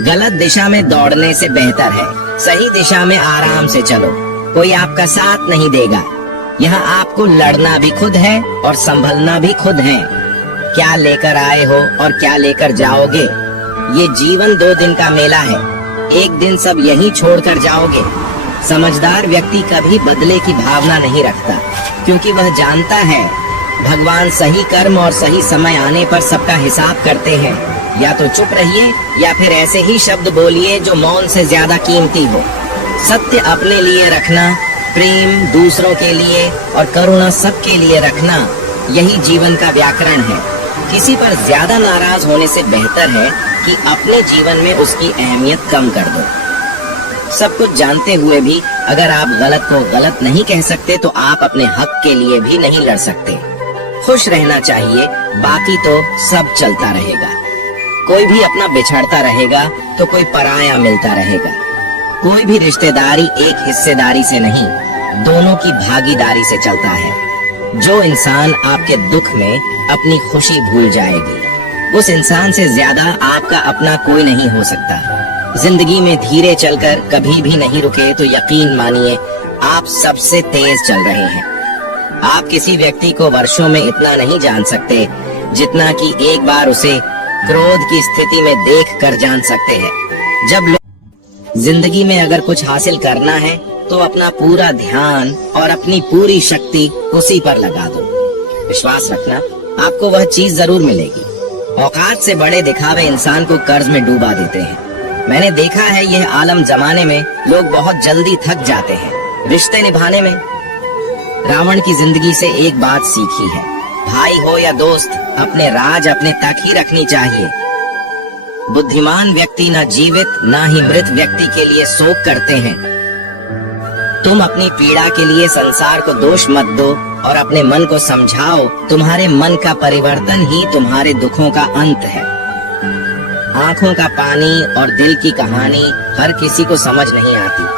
गलत दिशा में दौड़ने से बेहतर है सही दिशा में आराम से चलो। कोई आपका साथ नहीं देगा। यहाँ आपको लड़ना भी खुद है और संभलना भी खुद है। क्या लेकर आए हो और क्या लेकर जाओगे, ये जीवन 2 दिन का मेला है। एक दिन सब यहीं छोड़कर जाओगे। समझदार व्यक्ति कभी बदले की भावना नहीं रखता, क्योंकि वह जानता है भगवान सही कर्म और सही समय आने पर सबका हिसाब करते हैं। या तो चुप रहिए या फिर ऐसे ही शब्द बोलिए जो मौन से ज्यादा कीमती हो। सत्य अपने लिए रखना, प्रेम दूसरों के लिए और करुणा सबके लिए रखना, यही जीवन का व्याकरण है। किसी पर ज्यादा नाराज होने से बेहतर है कि अपने जीवन में उसकी अहमियत कम कर दो। सब कुछ जानते हुए भी अगर आप गलत को गलत नहीं कह सकते तो आप अपने हक के लिए भी नहीं लड़ सकते। खुश रहना चाहिए, बाकी तो सब चलता रहेगा। कोई भी अपना बिछड़ता रहेगा तो कोई पराया मिलता रहेगा। कोई भी रिश्तेदारी एक हिस्सेदारी से नहीं, दोनों की भागीदारी से चलता है। जो इंसान आपके दुख में अपनी खुशी भूल जाएगी, उस इंसान से ज्यादा आपका अपना कोई नहीं हो सकता। जिंदगी में धीरे चलकर कभी भी नहीं रुके तो यकीन मानिए आप सबसे तेज चल रहे हैं। आप किसी व्यक्ति को वर्षों में इतना नहीं जान सकते जितना कि एक बार उसे क्रोध की स्थिति में देख कर जान सकते हैं। जब जिंदगी में अगर कुछ हासिल करना है तो अपना पूरा ध्यान और अपनी पूरी शक्ति उसी पर लगा दो। विश्वास रखना, आपको वह चीज जरूर मिलेगी। औकात से बड़े दिखावे इंसान को कर्ज में डूबा देते हैं। मैंने देखा है यह आलम जमाने में लोग बहुत जल्दी थक जाते हैं। रिश्ते निभाने में रावण की जिंदगी से एक बात सीखी है, भाई हो या दोस्त, अपने राज अपने तक ही रखनी चाहिए। बुद्धिमान व्यक्ति न जीवित न ही मृत व्यक्ति के लिए शोक करते हैं। तुम अपनी पीड़ा के लिए संसार को दोष मत दो और अपने मन को समझाओ, तुम्हारे मन का परिवर्तन ही तुम्हारे दुखों का अंत है। आंखों का पानी और दिल की कहानी हर किसी को समझ नहीं आती।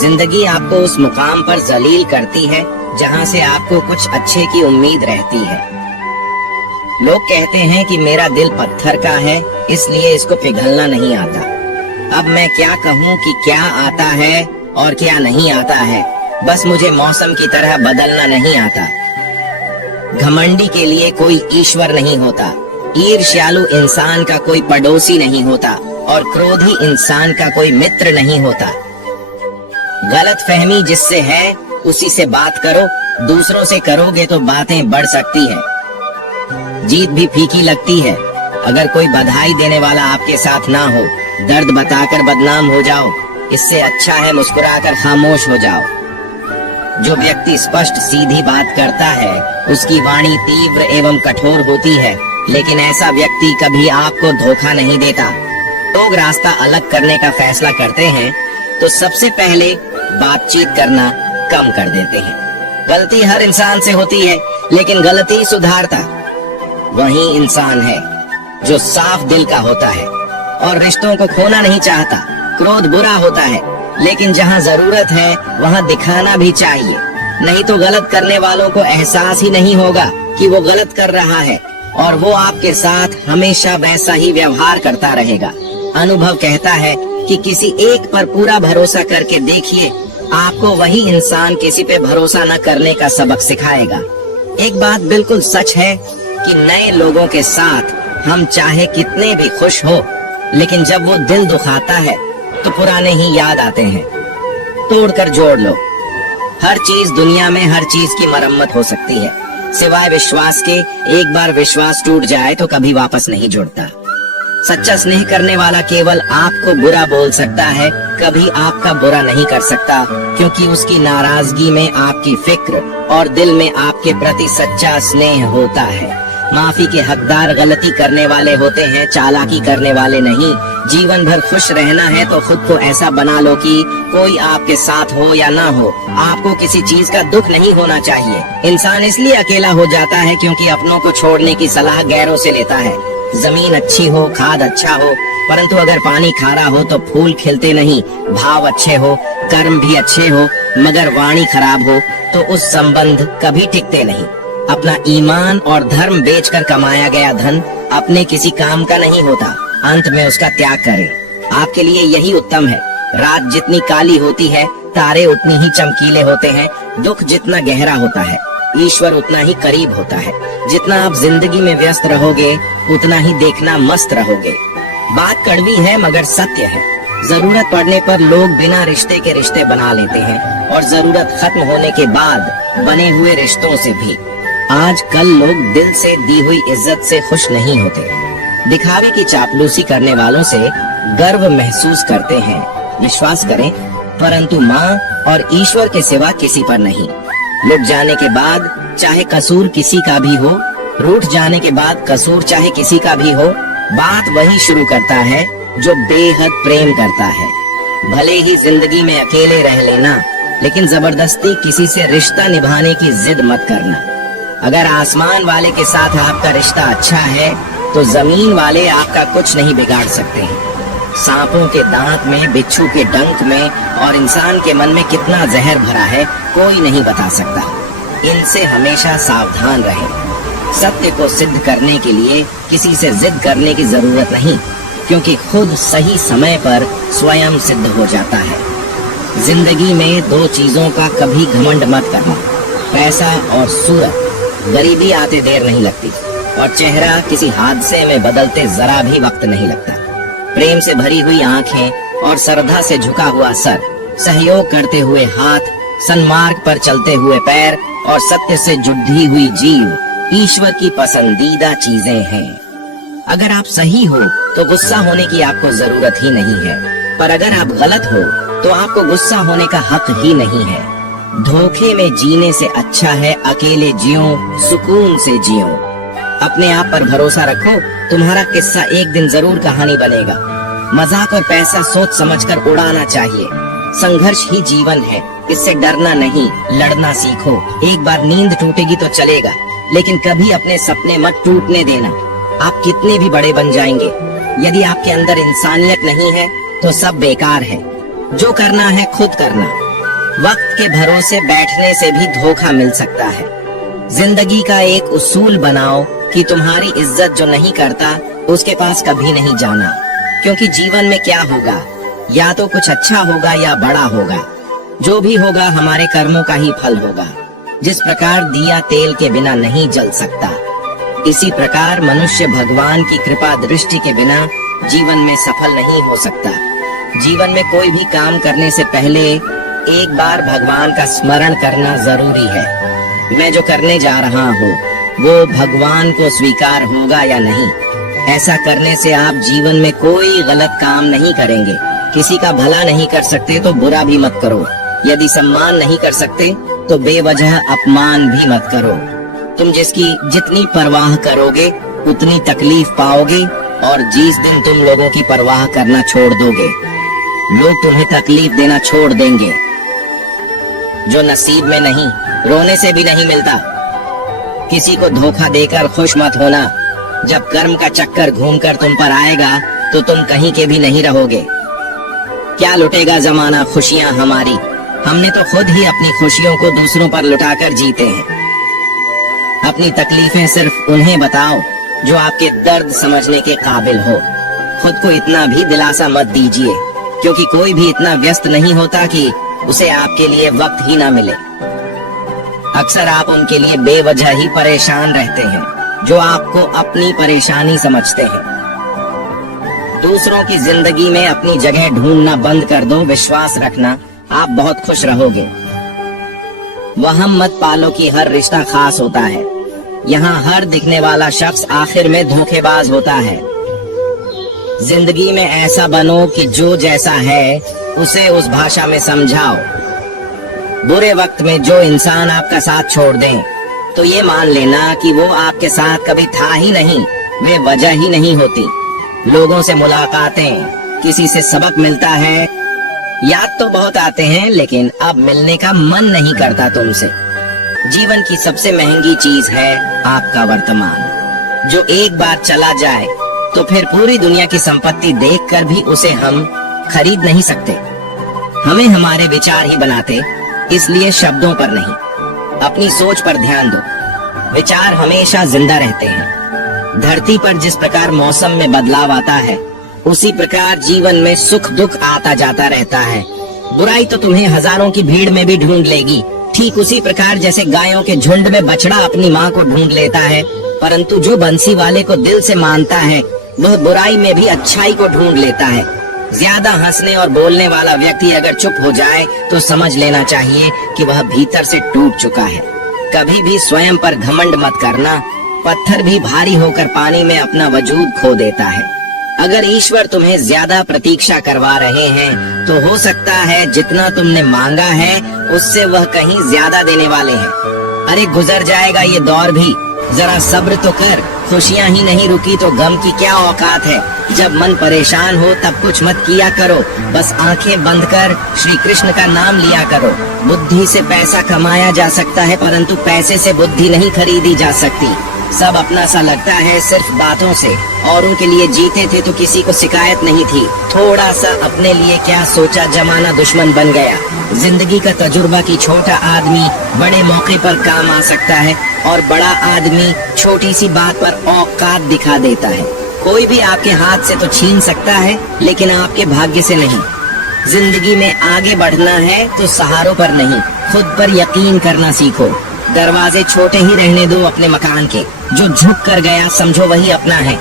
जिंदगी आपको उस मुकाम पर जलील करती है जहां से आपको कुछ अच्छे की उम्मीद रहती है। लोग कहते हैं कि मेरा दिल पत्थर का है, इसलिए इसको पिघलना नहीं आता। अब मैं क्या कहूँ कि क्या आता है और क्या नहीं आता है, बस मुझे मौसम की तरह बदलना नहीं आता। घमंडी के लिए कोई ईश्वर नहीं होता, ईर्ष्यालु इंसान का कोई पड़ोसी नहीं होता और क्रोधी इंसान का कोई मित्र नहीं होता। गलतफहमी जिससे है उसी से बात करो, दूसरों से करोगे तो बातें बढ़ सकती है। जीत भी फीकी लगती है। अगर कोई बधाई देने वाला आपके साथ ना हो, दर्द बताकर बदनाम हो जाओ, इससे अच्छा है मुस्कुराकर खामोश हो जाओ। जो व्यक्ति स्पष्ट सीधी बात करता है उसकी वाणी तीव्र एवं कठोर होती है, लेकिन ऐसा व्यक्ति कभी आपको धोखा नहीं देता। लोग रास्ता अलग करने का फैसला करते हैं तो सबसे पहले बातचीत करना कम कर देते हैं। गलती हर इंसान से होती है, लेकिन गलती सुधारता वही इंसान है जो साफ दिल का होता है और रिश्तों को खोना नहीं चाहता। क्रोध बुरा होता है, लेकिन जहाँ जरूरत है वहाँ दिखाना भी चाहिए, नहीं तो गलत करने वालों को एहसास ही नहीं होगा कि वो गलत कर रहा है और वो आपके साथ हमेशा वैसा ही व्यवहार करता रहेगा। अनुभव कहता है कि किसी एक पर पूरा भरोसा करके देखिए, आपको वही इंसान किसी पे भरोसा न करने का सबक सिखाएगा। एक बात बिल्कुल सच है कि नए लोगों के साथ हम चाहे कितने भी खुश हो, लेकिन जब वो दिल दुखाता है तो पुराने ही याद आते हैं। तोड़कर जोड़ लो। हर चीज दुनिया में हर चीज की मरम्मत हो सकती है, सिवाय विश्वास के। एक बार विश्वास टूट जाए तो कभी वापस नहीं जुड़ता। सच्चा स्नेह करने वाला केवल आपको बुरा बोल सकता है, कभी आपका बुरा नहीं कर सकता, क्योंकि उसकी नाराजगी में आपकी फिक्र और दिल में आपके प्रति सच्चा स्नेह होता है। माफी के हकदार गलती करने वाले होते हैं, चालाकी करने वाले नहीं। जीवन भर खुश रहना है तो खुद को ऐसा बना लो कि कोई आपके साथ हो या ना हो, आपको किसी चीज का दुख नहीं होना चाहिए। इंसान इसलिए अकेला हो जाता है क्योंकि अपनों को छोड़ने की सलाह गैरों से लेता है। जमीन अच्छी हो, खाद अच्छा हो, परंतु अगर पानी खारा हो तो फूल खिलते नहीं। भाव अच्छे हो, कर्म भी अच्छे हो, मगर वाणी खराब हो तो उस संबंध कभी टिकते नहीं। अपना ईमान और धर्म बेचकर कमाया गया धन अपने किसी काम का नहीं होता। अंत में उसका त्याग करें। आपके लिए यही उत्तम है। रात जितनी काली होती है, तारे उतनी ही चमकीले होते हैं। दुख जितना गहरा होता है, ईश्वर उतना ही करीब होता है। जितना आप जिंदगी में व्यस्त रहोगे, उतना ही देखना मस्त रहोगे। बात कड़वी है मगर सत्य है। जरूरत पड़ने पर लोग बिना रिश्ते के रिश्ते बना लेते हैं और जरूरत खत्म होने के बाद बने हुए रिश्तों से भी। आजकल लोग दिल से दी हुई इज्जत से खुश नहीं होते। दिखावे की चापलूसी करने वालों से गर्व महसूस करते हैं। विश्वास करें, परंतु माँ और ईश्वर के सिवा किसी पर नहीं। लुट जाने के बाद चाहे कसूर किसी का भी हो, रूठ जाने के बाद कसूर चाहे किसी का भी हो, बात वही शुरू करता है जो बेहद प्रेम करता है। भले ही जिंदगी में अकेले रह लेना, लेकिन जबरदस्ती किसी से रिश्ता निभाने की जिद मत करना। अगर आसमान वाले के साथ आपका रिश्ता अच्छा है, तो जमीन वाले आपका कुछ नहीं बिगाड़ सकते हैं। सांपों के दांत में, बिच्छू के डंक में और इंसान के मन में कितना जहर भरा है, कोई नहीं बता सकता। इनसे हमेशा सावधान रहें। सत्य को सिद्ध करने के लिए किसी से जिद करने की जरूरत नहीं, क्योंकि खुद सही समय पर स्वयं सिद्ध हो जाता है। जिंदगी में दो चीजों का कभी घमंड मत करना, पैसा और सूरत। गरीबी आते देर नहीं लगती और चेहरा किसी हादसे में बदलते जरा भी वक्त नहीं लगता। प्रेम से भरी हुई आंखें और श्रद्धा से झुका हुआ सर, सहयोग करते हुए हाथ, सन्मार्ग पर चलते हुए पैर और सत्य से जुड़ी हुई जीव ईश्वर की पसंदीदा चीजें हैं। अगर आप सही हो तो गुस्सा होने की आपको जरूरत ही नहीं है, पर अगर आप गलत हो तो आपको गुस्सा होने का हक ही नहीं है। धोखे में जीने से अच्छा है अकेले जियो, सुकून से जियो। अपने आप पर भरोसा रखो, तुम्हारा किस्सा एक दिन जरूर कहानी बनेगा। मजाक और पैसा सोच समझकर उड़ाना चाहिए। संघर्ष ही जीवन है, इससे डरना नहीं, लड़ना सीखो। एक बार नींद टूटेगी तो चलेगा, लेकिन कभी अपने सपने मत टूटने देना। आप कितने भी बड़े बन जाएंगे, यदि आपके अंदर इंसानियत नहीं है तो सब बेकार है। जो करना है खुद करना। वक्त के भरोसे बैठने से भी धोखा मिल सकता है। जिंदगी का एक उसूल बनाओ कि तुम्हारी इज्जत जो नहीं करता उसके पास कभी नहीं जाना, क्योंकि जीवन में क्या होगा, या तो कुछ अच्छा होगा या बड़ा होगा। जो भी होगा हमारे कर्मों का ही फल होगा। जिस प्रकार दिया तेल के बिना नहीं जल सकता, इसी प्रकार मनुष्य भगवान की कृपा दृष्टि के बिना जीवन में सफल नहीं हो सकता। जीवन में कोई भी काम करने से पहले एक बार भगवान का स्मरण करना जरूरी है। मैं जो करने जा रहा हूँ वो भगवान को स्वीकार होगा या नहीं। ऐसा करने से आप जीवन में कोई गलत काम नहीं करेंगे। किसी का भला नहीं कर सकते तो बुरा भी मत करो। यदि सम्मान नहीं कर सकते तो बेवजह अपमान भी मत करो। तुम जिसकी जितनी परवाह करोगे उतनी तकलीफ पाओगे, और जिस दिन तुम लोगों की परवाह करना छोड़ दोगे, लोग तुम्हें तकलीफ देना छोड़ देंगे। जो नसीब में नहीं, रोने से भी नहीं मिलता। किसी को धोखा देकर खुश मत होना। जब कर्म का चक्कर घूमकर तुम पर आएगा तो तुम कहीं के भी नहीं रहोगे। क्या लुटेगा जमाना खुशियां हमारी, हमने तो खुद ही अपनी खुशियों को दूसरों पर लुटाकर जीते हैं। अपनी तकलीफें सिर्फ उन्हें बताओ जो आपके दर्द समझने के काबिल हो। खुद को इतना भी दिलासा मत दीजिए, क्योंकि कोई भी इतना व्यस्त नहीं होता कि उसे आपके लिए वक्त ही ना मिले। अक्सर आप उनके लिए बेवजह ही परेशान रहते हैं जो आपको अपनी परेशानी समझते हैं। दूसरों की जिंदगी में अपनी जगह ढूंढना बंद कर दो। विश्वास रखना, आप बहुत खुश रहोगे। वहम मत पालो कि हर रिश्ता खास होता है। यहाँ हर दिखने वाला शख्स आखिर में धोखेबाज होता है। जिंदगी में ऐसा बनो कि जो जैसा है उसे उस भाषा में समझाओ। बुरे वक्त में जो इंसान आपका साथ छोड़ दें तो ये मान लेना कि वो आपके साथ कभी था ही नहीं, वे वजह ही नहीं होती। लोगों से मुलाकातें, किसी से सबक मिलता है, याद तो बहुत आते हैं, लेकिन अब मिलने का मन नहीं करता तुमसे। जीवन की सबसे महंगी चीज है आपका वर्तमान, जो एक बार चला जाए तो फिर पूरी दुनिया की संपत्ति देखकर भी उसे हम खरीद नहीं सकते। हमें हमारे विचार ही बनाते, इसलिए शब्दों पर नहीं, अपनी सोच पर ध्यान दो। विचार हमेशा जिंदा रहते हैं। धरती पर जिस प्रकार मौसम में बदलाव आता है, उसी प्रकार जीवन में सुख दुख आता जाता रहता है। बुराई तो तुम्हें हजारों की भीड़ में भी ढूंढ लेगी। ठीक उसी प्रकार जैसे गायों के झुंड में बछड़ा अपनी माँ को ढूंढ लेता है, परंतु जो बंसी वाले को दिल से मानता है वह बुराई में भी अच्छाई को ढूंढ लेता है। ज्यादा हंसने और बोलने वाला व्यक्ति अगर चुप हो जाए तो समझ लेना चाहिए कि वह भीतर से टूट चुका है। कभी भी स्वयं पर घमंड मत करना। पत्थर भी भारी होकर पानी में अपना वजूद खो देता है। अगर ईश्वर तुम्हें ज्यादा प्रतीक्षा करवा रहे हैं तो हो सकता है जितना तुमने मांगा है उससे वह कहीं ज्यादा देने वाले हैं। अरे गुजर जाएगा ये दौर भी, जरा सब्र तो कर। खुशियाँ ही नहीं रुकी तो गम की क्या औकात है। जब मन परेशान हो तब कुछ मत किया करो, बस आंखें बंद कर श्री कृष्ण का नाम लिया करो। बुद्धि से पैसा कमाया जा सकता है, परंतु पैसे से बुद्धि नहीं खरीदी जा सकती। सब अपना सा लगता है सिर्फ बातों से, और उनके लिए जीते थे तो किसी को शिकायत नहीं थी। थोड़ा सा अपने लिए क्या सोचा, जमाना दुश्मन बन गया। जिंदगी का तजुर्बा की छोटा आदमी बड़े मौके पर काम आ सकता है, और बड़ा आदमी छोटी सी बात पर औकात दिखा देता है। कोई भी आपके हाथ से तो छीन सकता है, लेकिन आपके भाग्य से नहीं। जिंदगी में आगे बढ़ना है तो सहारों पर नहीं, खुद पर यकीन करना सीखो। दरवाजे छोटे ही रहने दो अपने मकान के। जो झुक कर गया समझो वही अपना है।